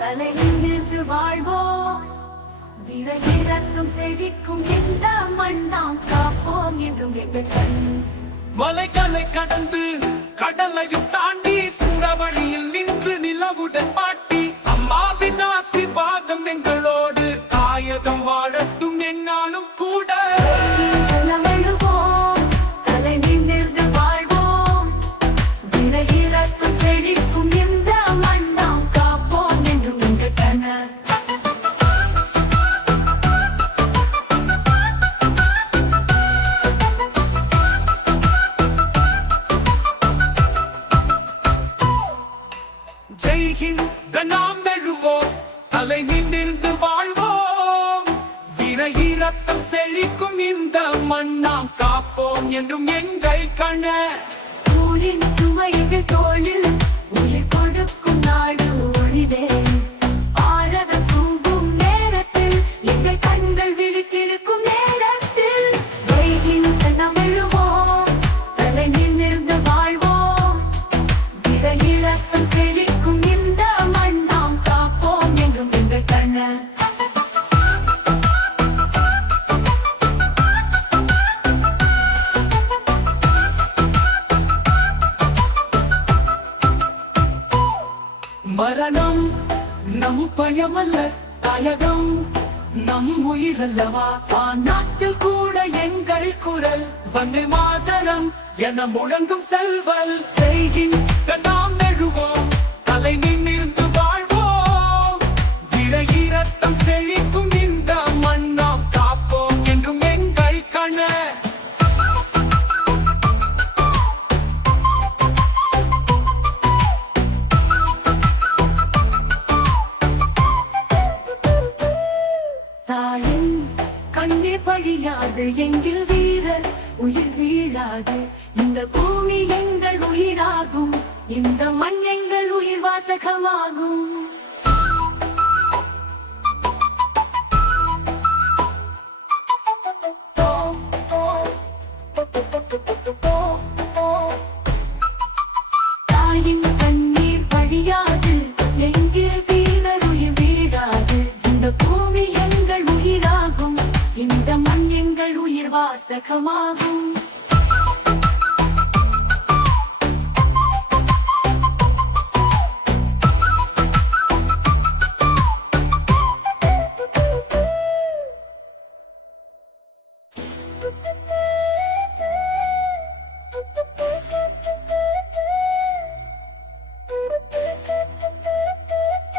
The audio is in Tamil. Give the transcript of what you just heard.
தலை நிமிர்ந்து வாழ்வோம். விரையிறக்கும் செழிக்கும் இந்த மண்ணாம் காப்போம் என்றும் எங்கள் கண். மலைகளை கடந்து கடலையும் தாண்டி சூறாவளியில் நின்று நிலவுடன் பாட்டி அம்மாவின் ஆசீர்வாதம் எங்களோடு தாயகம் வாழட்டும் என்னாலும் கூட. எழுவோம், தலை நிமிர்ந்து வாழ்வோம். விரையிறக்கும் செழிக்கும் இந்த மண்ணாம் காப்போம் என்றும் எங்கள் கண். ஜெய்ஹிந்த் நாம் எழுவோம், தலை நிமிர்ந்து வாழ்வோம். விரையிறக்கம் செழிக்கும் இந்த மண்ணாம் காப்போம் என்றும் எங்கள் கண. ஊரின் சுமைகள் தோளில் உயிர் கொடுக்கும் நாடு ஒளிதே. ஆரவ தூங்கும் நேரத்தில் எங்கள் கண்கள் விழித்திருக்கும் நேரத்தில் வைகின்ற நமிழுவோம், தலை நிமிர்ந்து வாழ்வோம். விரையிறக்கம் செழிக்கும் இந்த மண்ணாம் காப்போம் என்றும் எங்கள் கண்ண. மரணம் நம் பயமல்ல, தாயகம் நம் உயிரல்லவா. நாட்டில் கூட எங்கள் குரல் வந்தே மாதரம் என முழங்கும் செல்வல். ஜெய்ஹிந்த் நாம் எழுவோம், தலை நிமிர்ந்து வாழ்வோம். விரையிறக்கம் செழிக்கும் இந்த மண்ணாம் காப்போம் என்றும் எங்கள் கண. தாயின் கண்ணீர் வழியாது எங்கள் வீரர் உயிர் வீழாது. இந்த பூமி எங்கள் உயிராகும், இந்த மண் எங்கள் உயிர் வாசகமாகும். தாயின் கண்ணீர் வழியாது எங்கள் வீரர் உயிர் வீழாது. இந்த பூமி எங்கள் உயிராகும், இந்த மண் எங்கள் உயிர் வாசகமாகும்.